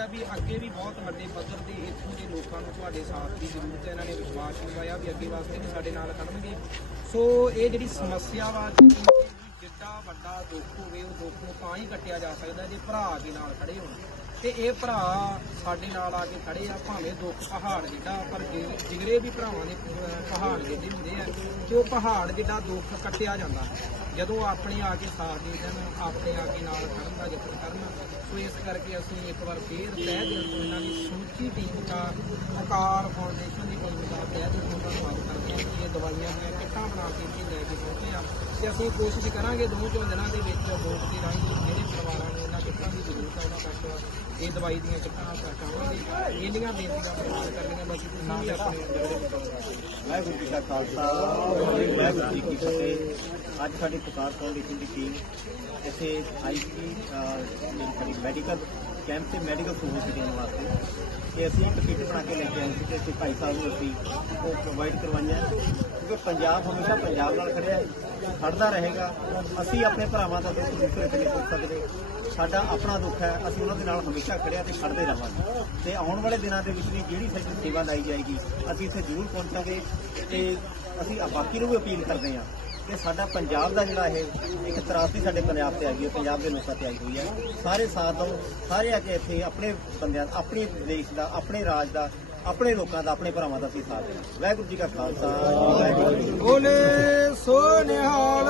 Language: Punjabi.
ਆ ਵੀ ਅੱਗੇ ਵੀ ਬਹੁਤ ਵੱਡੇ ਪੱਧਰ ਤੇ ਇੱਥੋਂ ਦੇ ਲੋਕਾਂ ਨੂੰ ਤੁਹਾਡੇ ਸਾਥ ਦੀ ਜ਼ਰੂਰਤ ਹੈ, ਇਹਨਾਂ ਨੇ ਵਿਸ਼ਵਾਸ ਦਿਵਾਇਆ ਵੀ ਅੱਗੇ ਵਾਸਤੇ ਵੀ ਸਾਡੇ ਨਾਲ ਖੜਨਗੇ। ਸੋ ਇਹ ਜਿਹੜੀ ਸਮੱਸਿਆ ਵਾ ਕਿ ਜਿੱਡਾ ਵੱਡਾ ਦੁੱਖ ਹੋਵੇ, ਉਹ ਦੁੱਖ ਨੂੰ ਤਾਂ ਹੀ ਕੱਟਿਆ ਜਾ ਸਕਦਾ ਜੇ ਭਰਾ ਦੇ ਨਾਲ ਖੜੇ ਹੋਣ। ਤੇ ਇਹ ਭਰਾ ਸਾਡੇ ਨਾਲ ਆ ਕੇ ਖੜੇ ਆ, ਭਾਵੇਂ ਦੁੱਖ ਪਹਾੜ ਜਿੱਡਾ, ਪਰ ਜਿ- ਜਿਗਰੇ ਵੀ ਭਰਾਵਾਂ ਦੇ ਪਹਾੜ ਜਿੱਡੇ ਹੁੰਦੇ ਆ, ਤੇ ਉਹ ਪਹਾੜ ਜਿੱਡਾ ਦੁੱਖ ਕੱਟਿਆ ਜਾਂਦਾ। ਜਦੋਂ ਆਪਣੇ ਆ ਕੇ ਸਾਥ ਦੇ ਦੇਣ, ਆਪਣੇ ਆ ਕੇ ਨਾਲ ਖੜਨ ਦਾ ਯਤਨ ਕਰਨ, ਸੋ ਇਸ ਕਰਕੇ ਅਸੀਂ ਇੱਕ ਵਾਰ ਫੇਰ ਤਹਿ ਦਿਲ ਤੋਂ ਇਹਨਾਂ ਦੀ ਸਮੁੱਚੀ ਟੀਮ ਦਾ ਆਕਾਰ ਫਾਊਂਡੇਸ਼ਨ ਦੀ ਟੀਮ ਦਾ ਤਹਿ ਦਿਲ ਤੋਂ ਧੰਨਵਾਦ ਕਰਦੇ ਹਾਂ ਕਿ ਇਹ ਦਵਾਈਆਂ ਦੀਆਂ ਕਿੱਟਾਂ ਬਣਾ ਕੇ ਇੱਥੇ ਲੈ ਕੇ ਪਹੁੰਚੇ ਆ। ਤੇ ਅਸੀਂ ਕੋਸ਼ਿਸ਼ ਕਰਾਂਗੇ ਦੋ ਚੋਂ ਦਿਨਾਂ ਦੇ ਵਿੱਚ ਵੋਟ ਦੇ ਰਾਹੀਂ ਜਿਹੜੇ ਪਰਿਵਾਰਾਂ ਨੂੰ ਇਹਨਾਂ ਕਿੱਟਾਂ ਦੀ ਜ਼ਰੂਰਤ ਹੈ ਉਹਨਾਂ ਤੱਕ ਇਹ ਦਵਾਈ ਦੀਆਂ ਕਿੱਟਾਂ ਪਹੁੰਚਾਵਾਂਗੇ ਇੰਨੀਆਂ ਬੇਨਤੀਆਂ ਪ੍ਰਵਾਨ ਕਰਨੀਆਂ ਬਾਕੀ ਤੁਸੀਂ ਵੀ ਆਪਣੇ ਜਿਹੜੇ ਵਾਹਿਗੁਰੂ ਜੀ ਕਾ ਖਾਲਸਾ, ਵਾਹਿਗੁਰੂ ਜੀ ਕੀ ਫਤਿਹ। ਅੱਜ ਸਾਡੀ ਪੁਕਾਰ ਫਾਊਂਡੇਸ਼ਨ ਦੀ ਟੀਮ ਇੱਥੇ ਆਈ ਸੀ ਸਾਡੀ ਮੈਡੀਕਲ ਕੈਂਪ ਤੇ ਮੈਡੀਕਲ ਸਹੂਲਤ ਦੇਣ ਵਾਸਤੇ। ਤੇ ਅਸੀਂ ਇੱਕ ਕਿੱਟ ਬਣਾ ਕੇ ਲੈ ਕੇ ਆਏ ਸੀ ਤੇ ਅਸੀਂ ਭਾਈ ਸਾਹਿਬ ਨੂੰ ਅਸੀਂ ਉਹ ਪ੍ਰੋਵਾਈਡ ਕਰਵਾਈਆਂ। ਕਿਉਂਕਿ ਪੰਜਾਬ ਹਮੇਸ਼ਾ ਪੰਜਾਬ ਨਾਲ ਖੜਿਆ ਹੈ, ਖੜਦਾ ਰਹੇਗਾ। ਅਸੀਂ ਆਪਣੇ ਭਰਾਵਾਂ ਦਾ ਦੁੱਖ ਦੂਸਰੇ ਤੇ ਨਹੀਂ ਪੁੱਛ ਸਕਦੇ। ਸਾਡਾ ਆਪਣਾ ਦੁੱਖ ਹੈ ਅਸੀਂ ਉਹਨਾਂ ਦੇ ਨਾਲ ਹਮੇਸ਼ਾ ਖੜਿਆ ਤੇ ਖੜਦੇ ਰਹਾਂਗੇ। ਤੇ ਆਉਣ ਵਾਲੇ ਦਿਨਾਂ ਦੇ ਵਿੱਚ ਵੀ ਜਿਹੜੀ ਸਾਡੀ ਸੇਵਾ ਲਾਈ ਜਾਏਗੀ ਅਸੀਂ ਇੱਥੇ ਜ਼ਰੂਰ ਪਹੁੰਚਾਂਗੇ ਤੇ ਅਸੀਂ ਬਾਕੀ ਨੂੰ ਵੀ ਅਪੀਲ ਕਰਦੇ ਹਾਂ। ਕਿ ਸਾਡਾ ਪੰਜਾਬ ਦਾ ਜਿਹੜਾ ਇਹ ਇੱਕ ਤਰਾਸਦੀ ਸਾਡੇ ਪੰਜਾਬ ਤੇ ਆ ਗਈ ਹੈ, ਪੰਜਾਬ ਦੇ ਲੋਕਾਂ ਤੇ ਆਈ ਹੋਈ ਹੈ। ਸਾਰੇ ਸਾਥ ਦਿਓ, ਸਾਰੇ ਆ ਕੇ ਇੱਥੇ ਆਪਣੇ ਬੰਦਿਆਂ, ਆਪਣੇ ਦੇਸ਼ ਦਾ, ਆਪਣੇ ਰਾਜ ਦਾ, ਆਪਣੇ ਲੋਕਾਂ ਦਾ, ਆਪਣੇ ਭਰਾਵਾਂ ਦਾ ਅਸੀਂ ਸਾਥ ਦੇਣਾ ਵਾਹਿਗੁਰੂ ਜੀ ਕਾ ਖਾਲਸਾ, ਵਾਹਿਗੁਰੂ ਜੀ ਕੀ ਫਤਿਹ। ਬੋਲੇ ਸੋ ਨਿਹਾਲ।